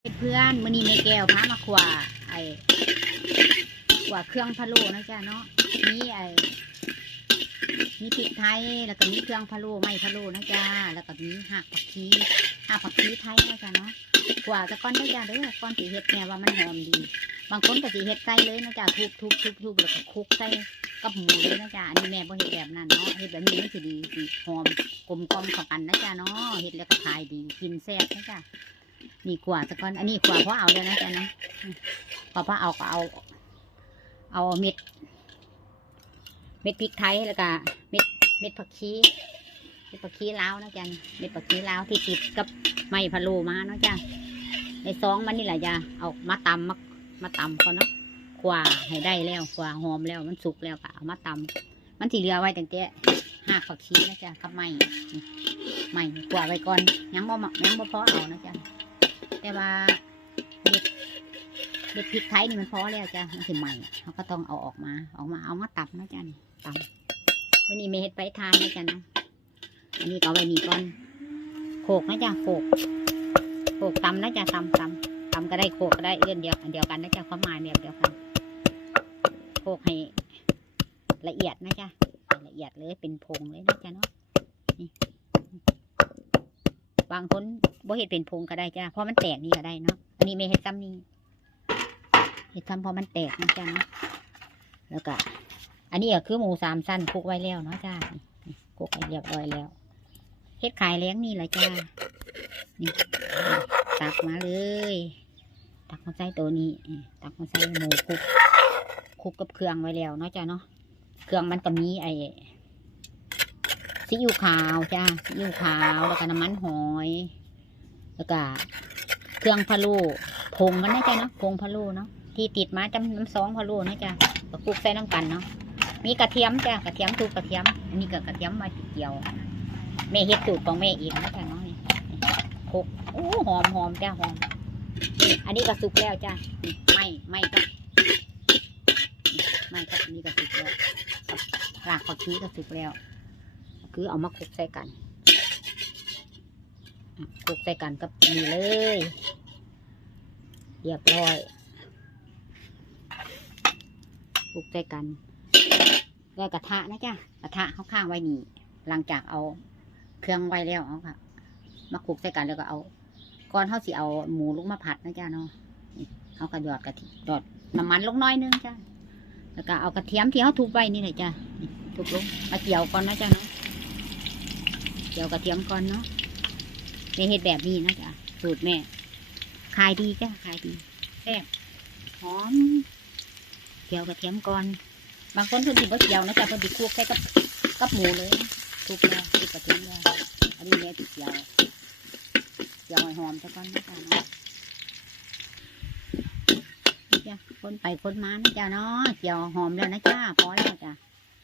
เพื่อนมื้อนี้แม่แก้วพามาขวาไอ้ขวาเครื่องพะโล้นะจ๊ะเนาะมีไอ้มีพริกไทยแล้วก็มีเครื่องพะโล้ไม่พะโล้นะจ๊ะแล้วก็มีหักผักชีหักผักชีไทยนะจ๊ะเนาะขวาจะก้อนได้จ้ะเด้อก้อนสีเฮ็ดเนี่ยว่ามันหอมดี บางคนก็สีเฮ็ดใส่เลยนะจ๊ะทุบทุบทุบทุบแล้วก็คลุกใส่กับหมูเลยนะจ๊ะอันนี้แม่บ่เฮ็ดแบบนั้นเนาะเฮ็ดแบบนี้มันสิดีสิหอมกลมกล่อมข้ากันนะจ๊ะเนาะเฮ็ดแล้วก็ขายดีกินแซ่บนะจ๊ะ นี่ขวาสักก้อน อันนี้ขวาเพราะเอาเลยนะจ๊ะนะพอเพราะเอาก็เอา เอาเม็ด เม็ดพริกไทยแล้วก็เม็ดเม็ดผักชีเม็ดผักชีลาวนะจ๊ะเม็ดผักชีลาวที่ติดกับไม้พะโลมาเนาะจ๊ะในซองมันนี่แหละจ้ะเอามาตำมามาตำก่อนเนาะขวาให้ได้แล้วขวาหอมแล้วมันสุกแล้วก็เอามาตำมันสีเหลือไว้ตั้งแต่ห้าผักชีนะจ๊ะกับไม้ไม้ขวาไว้ก่อนยังบ่มายังบ่พอเอานะจ๊ะ แต่ว่าเด็ดเด็ดพริกไทยนี่มันพอแล้วจ้ะมันถึงใหม่เขาก็ต้องเอาออกมา ออกมาเอามาตับนะจ๊ะนี่ตับวันนี้เมเฮ็ดไปทานนะจ๊ะนะอันนี้ก็ไว้นี่ก่อนโขกนะจ๊ะโขกโขกตำนะจ๊ะตำตำตำก็ได้โขกก็ได้เอื้อนเดียวอันเดียวกันนะจ๊ะความหมายแบบเดียวกันโขกให้ละเอียดนะจ๊ะละเอียดเลยเป็นผงเลยนะจ๊ะเนาะนี่บางคน บ่เห็ดเป็นพงก็ได้จ้าเพราะมันแตกนี่ก็ได้เนาะอันนี้ไม่เห็ดซ้ำนี่เห็ดซ้ำเพราะมันแตกนะจ้าเนาะแล้วก็อันนี้ก็คือหมูสามสั้นคลุกไว้แล้วเนาะจ้าคลุกไว้เรียบร้อยแล้วเห็ดขายเลี้ยงนี่แหละจ้านี่ตักมาเลย ตักมาใส่ตัวนี้ตักมาใส่หมูคลุกคลุกกับเครื่องไว้แล้วเนาะจ้าเนาะเครื่องมันก็มีไอ้ซีอิ๊วขาวจ้าซีอิ๊วขาวแล้วก็น้ำมันหอย แล้วก็เครื่องพะโล้ผงมันนะจ๊ะเนาะผงพะโล้เนาะที่ติดมาจำน้ำซองพะโล้นะจ๊ะก็คลุกใส่น้ำกันเนาะมีกระเทียมจ้ากระเทียมถูกกระเทียมอันนี้ก็กระเทียมมาเกี่ยวแม่เฮ็ดสูตรของแม่เองนะจ๊ะเนาะนี่คลุกโอ้หอมหอมจ้าหอม อันนี้ก็สุกแล้วจ้านี่ไม่ไม่ก็ไม่ก็อันนี้ก็สุกแล้วรากผักชีก็สุกแล้ว คือเอามาคลุกใส่กัน คลุกใส่กันกับนี่เลย เรียบร้อยคลุกใส่กันแล้วกระทะนะจ๊ะกระทะเขาข้างไว้นี่ หลังจากเอาเครื่องไว้แล้วเอาค่ะ มาคลุกใส่กันแล้วก็เอาก่อนเขาสิเอาหมูลูกมาผัดนะจ๊ะเนาะเขาก็หยอดกะทิหยอดน้ำมันลงน้อยนึงจ้ะแล้วก็เอากระเทียมที่เขาทุบไว้นี่แหละจ้ะทุบลงมาเกี่ยวก่อนนะจ๊ะเนาะเจียวกระเทียมก่อนเนาะ แม่เฮ็ดแบบนี้นะจ๊ะสูตรแม่ ขายดีจ้ะขายดีแซ่บหอมเจียวกระเทียมก่อน บางคนเพิ่นสิบ่เจียวนะจ๊ะเพิ่นสิคลุกใส่กับกับหมูเลยนะคลุกแล้วคลุกกระเทียมแล้วอันนี้แม่สิเจียวเจียวหอมซะก่อนนะจ๊ะเนาะจ้ะคนไปคนมานะจ๊ะเนาะเจียวหอมแล้วนะจ๊ะพอแล้วจ้ะ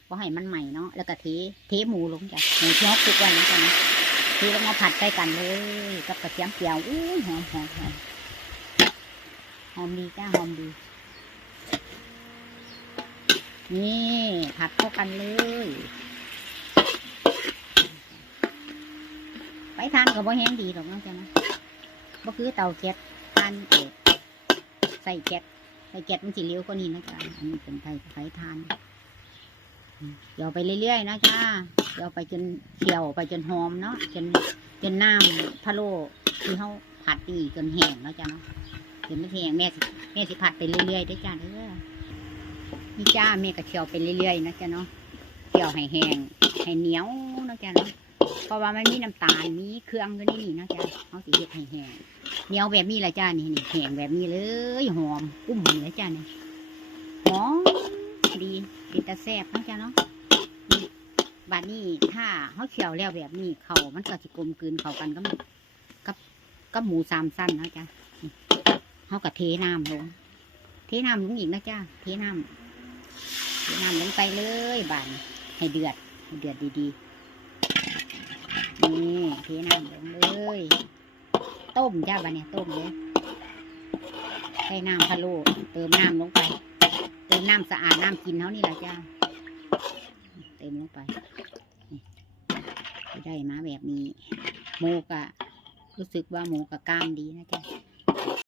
พอให้มันใหม่เนาะแล้วก็เทเทหมูลงจ้ะหมูที่เขาคลุกไว้นะจ๊ะ นะเทลงมาผัดใส่กันเลยกับกระเทียมเจียวอู้หอมหอมหอมหอมดีจ้าหอมดี นี่ผัดเข้ากันเลย ไปทานกับบ่แห้งดีหรอกเนาะจ๊ะนะบ่คือเตาแก๊สทานเอกใส่แก๊สใส่แก๊สมันสิเร็วกว่านี้นะจ๊ะอันนี้เป็นไฟไฟทาน เดี๋ยวไปเรื่อยๆนะจ้าเดี๋ยวไปจนเคี่ยวไปจนหอมเนาะจนจนน้ำพะโล้ที่เขาผัดนี่จนแห้งแล้วจ้าเนาะจนไม่แห้งแม่แม่สิผัดไปเรื่อยๆได้จ้าเด้อนี่จ้าแม่ก็เคี่ยวไปเรื่อยๆนะจ้าเนาะเคี่ยวให้แห้งให้เหนียวนะจ้าเนาะเพราะว่ามันมีน้ำตาลมีเครื่องอยู่นี่นะจ้าเขาสิเฮ็ดให้แห้งเหนียวแบบนี้แหละจ้านี่นี่แห้งแบบนี้เลยหอมอุ้มเลยจ้านี่หอม เป็นตาแซบนะจ้าเนาะบัดนี้ถ้าเขาเคี่ยวแล้วแบบนี้เขามันก็สิกลมกลืนเข้ากันกับกับกับหมูสามสั้นนะจ๊ะเขาก็เทน้ำลง เทน้ำลงอีกนะจ๊ะเทน้ำเทน้ำลงไปเลยบานให้เดือดให้เดือดดีๆนี่เทน้ำลงเลยต้มจ้าบานเนี่ยต้มเลยใส่น้ำพะโล้เติมน้ำลงไป เติมน้ำสะอาดน้ำกินเขานี่แหละจ้าเติมลงไปได้มาแบบนี้หมูกะรู้สึกว่าหมูกะกล้ามดีนะจ๊ะ